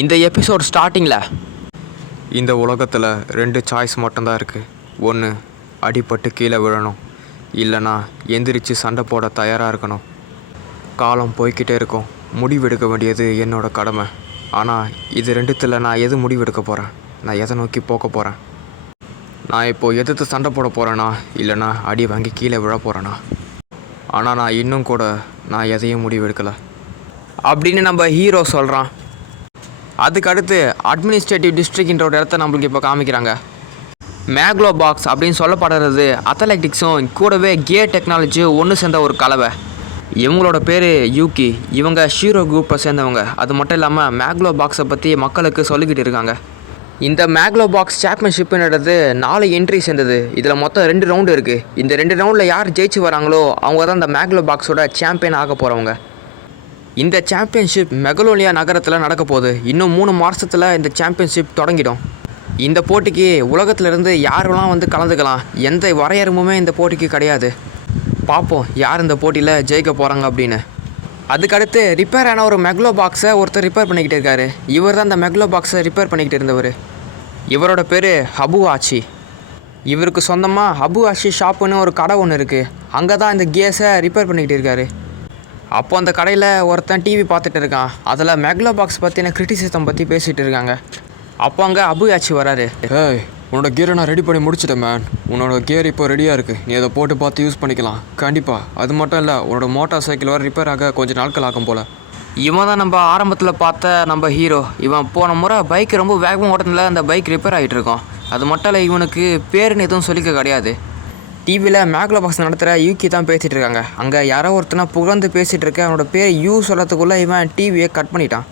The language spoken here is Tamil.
இந்த எபிசோட் ஸ்டார்டிங்கில் இந்த உலகத்தில் 2 சாய்ஸ் மட்டும்தான் இருக்குது. ஒன்று, அடிபட்டு கீழே விழணும், இல்லைனா எந்திரிச்சு சண்டை போட தயாராக இருக்கணும். காலம் போய்கிட்டே இருக்கும். முடிவெடுக்க வேண்டியது என்னோடய கடமை. ஆனால் இது ரெண்டுத்தில் நான் எது முடிவெடுக்க போகிறேன்? நான் எதை நோக்கி போக போகிறேன்? நான் இப்போது எதிர்த்து சண்டை போட போகிறேன்னா, இல்லைனா அடி வாங்கி கீழே விழ போகிறேன்னா? ஆனால் நான் இன்னும் கூட நான் எதையும் முடிவெடுக்கலை அப்படின்னு நம்ம ஹீரோ சொல்கிறான். அதுக்கடுத்து அட்மினிஸ்ட்ரேட்டிவ் டிஸ்ட்ரிக்ட்ன்ற ஒரு இடத்த நம்மளுக்கு இப்போ காமிக்கிறாங்க. மேக்லோ பாக்ஸ் அப்படின்னு சொல்லப்படுறது அத்லெட்டிக்ஸும் கூடவே கியர் டெக்னாலஜியும் ஒன்று சேர்ந்த ஒரு கலவை. இவங்களோட பேர் யூகி. இவங்க ஷீரோ குரூப்பை சேர்ந்தவங்க. அது மட்டும் இல்லாமல் மேக்லோ பாக்ஸை பற்றி மக்களுக்கு சொல்லிக்கிட்டு இருக்காங்க. இந்த மேக்லோ பாக்ஸ் சாம்பியன்ஷிப்புன்றது 4 என்ட்ரி சேர்ந்தது. இதில் மொத்தம் 2 ரவுண்டு இருக்குது. இந்த 2 ரவுண்டில் யார் ஜெயிச்சு வராங்களோ அவங்க தான் இந்த மேக்லோ பாக்ஸோட சாம்பியன் ஆக போகிறவங்க. இந்த சாம்பியன்ஷிப் மெகலோனியா நகரத்தில் நடக்க போகுது. இன்னும் 3 மாதத்தில் இந்த சாம்பியன்ஷிப் தொடங்கிடும். இந்த போட்டிக்கு உலகத்திலேருந்து யாரெல்லாம் வந்து கலந்துக்கலாம். எந்த வரையறுமுமே இந்த போட்டிக்கு கிடையாது. பார்ப்போம் யார் இந்த போட்டியில் ஜெயிக்க போகிறாங்க அப்படின்னு. அதுக்கடுத்து ரிப்பேர் ஆன ஒரு மெக்லோ பாக்ஸை ஒருத்தர் ரிப்பேர் பண்ணிக்கிட்டு இருக்காரு. இவர் தான் அந்த மெக்லோ பாக்ஸை ரிப்பேர் பண்ணிக்கிட்டு இருந்தவர். இவரோட பேர் ஹபு ஆச்சி. இவருக்கு சொந்தமாக ஹபு ஆச்சி ஷாப்புன்னு ஒரு கடை ஒன்று இருக்குது. அங்கே தான் இந்த கேஸை ரிப்பேர் பண்ணிக்கிட்டு இருக்காரு. அப்போ அந்த கடையில் ஒருத்தன் டிவி பார்த்துட்டு இருக்கான். அதில் மெக்லோ பாக்ஸ் பற்றின கிரிட்டிசிசம் பற்றி பேசிகிட்டு இருக்காங்க. அப்போ அங்கே அபு ஆச்சி வராரு. ஏய், உன்னோட கியரை நான் ரெடி பண்ணி முடிச்சிட்டேன் மேன். உன்னோட கியர் இப்போ ரெடியாக இருக்குது. நீ அதை போட்டு பார்த்து யூஸ் பண்ணிக்கலாம். கண்டிப்பாக. அது மட்டும் இல்லை, உன்னோட மோட்டார் சைக்கிள் வர ரிப்பேர் ஆக கொஞ்சம் நாட்கள் ஆகும் போல். இவன் தான் நம்ம ஆரம்பத்தில் பார்த்த நம்ம ஹீரோ. இவன் போன முறை பைக் ரொம்ப வேகமாக ஓட்டத்தில் அந்த பைக் ரிப்பேர் ஆகிட்டு இருக்கோம். அது மட்டும் இல்லை, இவனுக்கு பேருன்னு எதுவும் சொல்லிக்க கிடையாது. டிவியில் மேக்லோ பாக்ஸ் நடத்துகிற யூகி தான் பேசிகிட்டு இருக்காங்க. அங்கே யாரோ ஒருத்தனை புகழ்ந்து பேசிகிட்டு இருக்க. அவனோட பேர் யூ சொல்லத்துக்குள்ளே இவன் டிவியை கட் பண்ணிட்டான்.